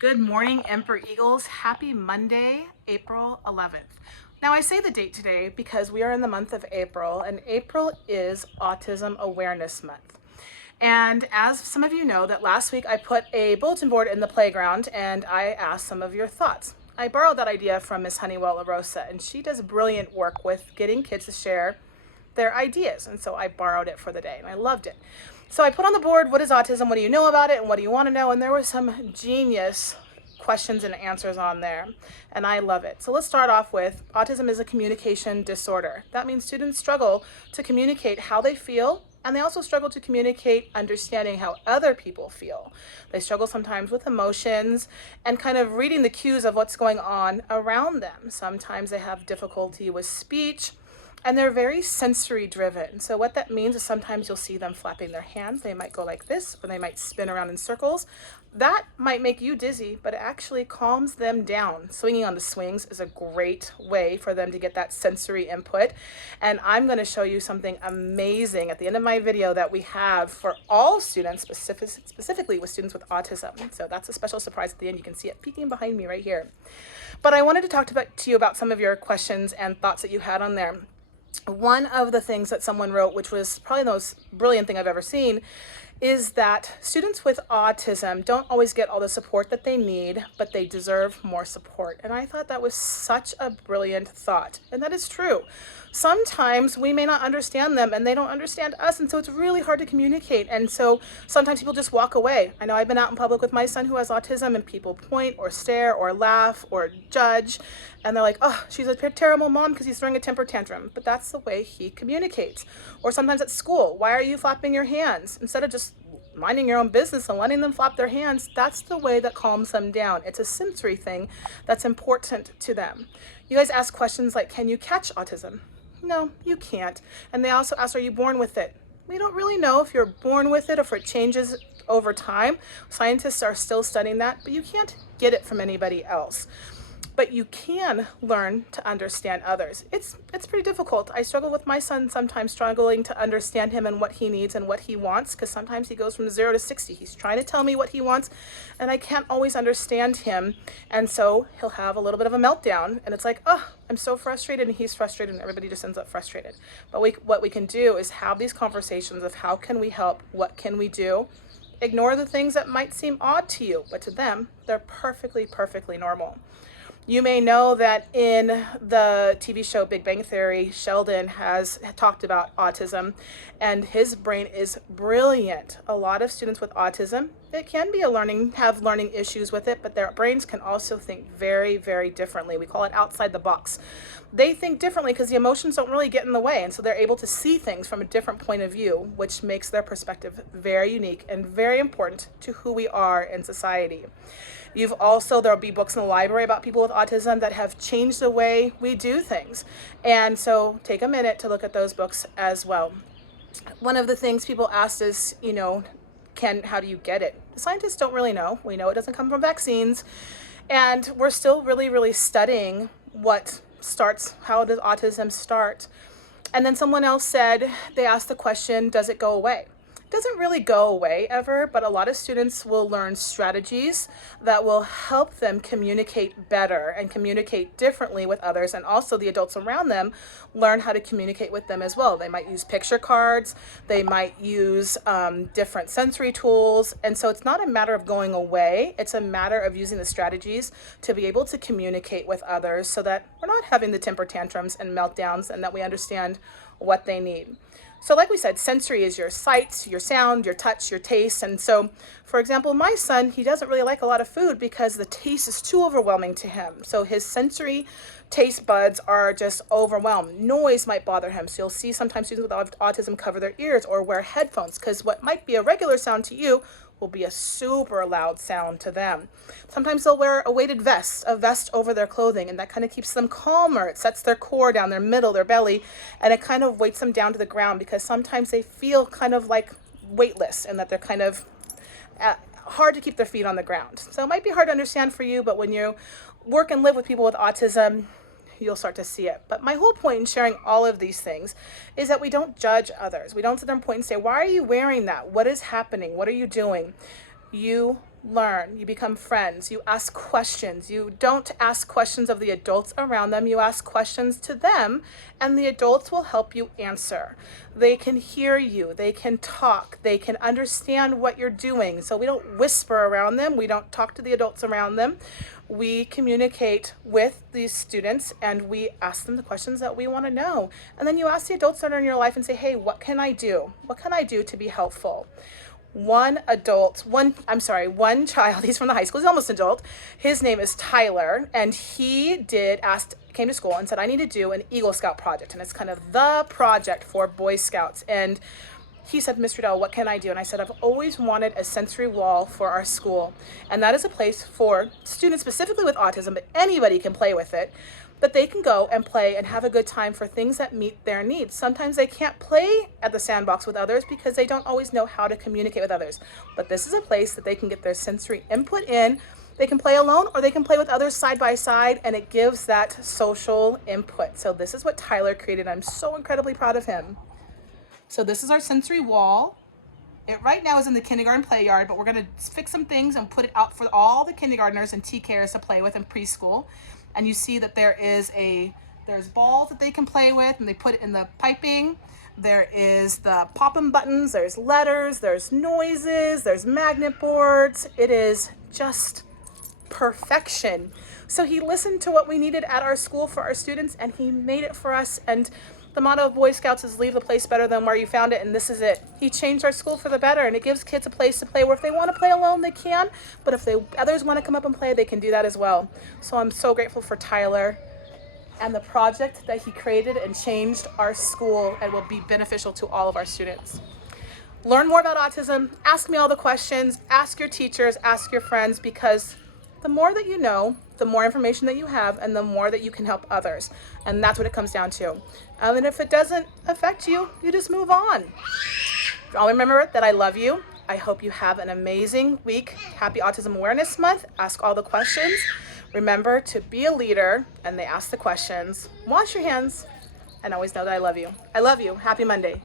Good morning, Emperor Eagles. Happy Monday, April 11th. Now, I say the date today because we are in the month of April, and April is Autism Awareness Month. And as some of you know, that last week I put a bulletin board in the playground and I asked some of your thoughts. I borrowed that idea from Miss Honeywell LaRosa, and she does brilliant work with getting kids to share their ideas. And so I borrowed it for the day and I loved it. So I put on the board, what is autism? What do you know about it? And what do you want to know? And there were some genius questions and answers on there, and I love it. So let's start off with autism is a communication disorder. That means students struggle to communicate how they feel, and they also struggle to communicate understanding how other people feel. They struggle sometimes with emotions and kind of reading the cues of what's going on around them. Sometimes they have difficulty with speech, and they're very sensory driven. So what that means is sometimes you'll see them flapping their hands. They might go like this, or they might spin around in circles. That might make you dizzy, but it actually calms them down. Swinging on the swings is a great way for them to get that sensory input. And I'm going to show you something amazing at the end of my video that we have for all students, specifically with students with autism. So that's a special surprise at the end. You can see it peeking behind me right here. But I wanted to talk to you about some of your questions and thoughts that you had on there. One of the things that someone wrote, which was probably the most brilliant thing I've ever seen, is that students with autism don't always get all the support that they need, but they deserve more support. And I thought that was such a brilliant thought. And that is true. Sometimes we may not understand them and they don't understand us, and so it's really hard to communicate. And so sometimes people just walk away. I know I've been out in public with my son who has autism, and people point or stare or laugh or judge, and they're like, oh, she's a terrible mom because he's throwing a temper tantrum. But that's the way he communicates. Or sometimes at school, why are you flapping your hands? Instead of just minding your own business and letting them flap their hands, that's the way that calms them down. It's a sensory thing that's important to them. You guys ask questions like, can you catch autism? No, you can't. And they also ask, are you born with it? We don't really know if you're born with it or if it changes over time. Scientists are still studying that, but you can't get it from anybody else. But you can learn to understand others. It's pretty difficult. I struggle with my son sometimes, struggling to understand him and what he needs and what he wants, because sometimes he goes from 0 to 60. He's trying to tell me what he wants, and I can't always understand him. And so he'll have a little bit of a meltdown, and it's like, oh, I'm so frustrated, and he's frustrated, and everybody just ends up frustrated. But what we can do is have these conversations of how can we help, what can we do. Ignore the things that might seem odd to you, but to them, they're perfectly, perfectly normal. You may know that in the TV show Big Bang Theory, Sheldon has talked about autism, and his brain is brilliant. A lot of students with autism, it can be have learning issues with it, but their brains can also think very, very differently. We call it outside the box. They think differently because the emotions don't really get in the way, and so they're able to see things from a different point of view, which makes their perspective very unique and very important to who we are in society. There'll be books in the library about people with autism that have changed the way we do things. And so take a minute to look at those books as well. One of the things people asked is, how do you get it? The scientists don't really know. We know it doesn't come from vaccines. And we're still really, really studying how does autism start? And then someone else said, they asked the question, does it go away? Doesn't really go away ever, but a lot of students will learn strategies that will help them communicate better and communicate differently with others, and also the adults around them learn how to communicate with them as well. They might use picture cards, they might use different sensory tools, and so it's not a matter of going away, it's a matter of using the strategies to be able to communicate with others so that we're not having the temper tantrums and meltdowns, and that we understand what they need. So like we said, sensory is your sight, your sound, your touch, your taste. And so, for example, my son, he doesn't really like a lot of food because the taste is too overwhelming to him. So his sensory taste buds are just overwhelmed. Noise might bother him. So you'll see sometimes students with autism cover their ears or wear headphones, because what might be a regular sound to you will be a super loud sound to them. Sometimes they'll wear a weighted vest over their clothing, and that kind of keeps them calmer. It sets their core down, their middle, their belly, and it kind of weights them down to the ground, because sometimes they feel kind of like weightless and that they're kind of hard to keep their feet on the ground. So it might be hard to understand for you, but when you work and live with people with autism, you'll start to see it. But my whole point in sharing all of these things is that we don't judge others. We don't sit there and point and say, why are you wearing that? What is happening? What are you doing? You learn, you become friends, you ask questions. You don't ask questions of the adults around them, you ask questions to them, and the adults will help you answer. They can hear you, they can talk, they can understand what you're doing. So we don't whisper around them, we don't talk to the adults around them. We communicate with these students and we ask them the questions that we want to know. And then you ask the adults that are in your life and say, hey, what can I do? What can I do to be helpful? One child, he's from the high school, he's almost an adult. His name is Tyler, and he came to school and said, I need to do an Eagle Scout project. And it's kind of the project for Boy Scouts. And he said, Mr. Dell, what can I do? And I said, I've always wanted a sensory wall for our school. And that is a place for students specifically with autism, but anybody can play with it, that they can go and play and have a good time for things that meet their needs. Sometimes they can't play at the sandbox with others because they don't always know how to communicate with others. But this is a place that they can get their sensory input in. They can play alone or they can play with others side by side, and it gives that social input. So this is what Tyler created. I'm so incredibly proud of him. So this is our sensory wall. It right now is in the kindergarten play yard, but we're going to fix some things and put it out for all the kindergartners and TKers to play with in preschool. And you see that there's balls that they can play with, and they put it in the piping. There is the pop-in buttons, there's letters, there's noises, there's magnet boards. It is just perfection. So he listened to what we needed at our school for our students, and he made it for us. And the motto of Boy Scouts is leave the place better than where you found it, and this is it. He changed our school for the better, and it gives kids a place to play where if they want to play alone, they can, but if others want to come up and play, they can do that as well. So I'm so grateful for Tyler and the project that he created and changed our school and will be beneficial to all of our students. Learn more about autism, ask me all the questions, ask your teachers, ask your friends, because the more that you know, the more information that you have, and the more that you can help others. And that's what it comes down to. And if it doesn't affect you, you just move on. I'll remember that I love you. I hope you have an amazing week. Happy Autism Awareness Month. Ask all the questions. Remember to be a leader, and they ask the questions. Wash your hands, and always know that I love you. I love you. Happy Monday.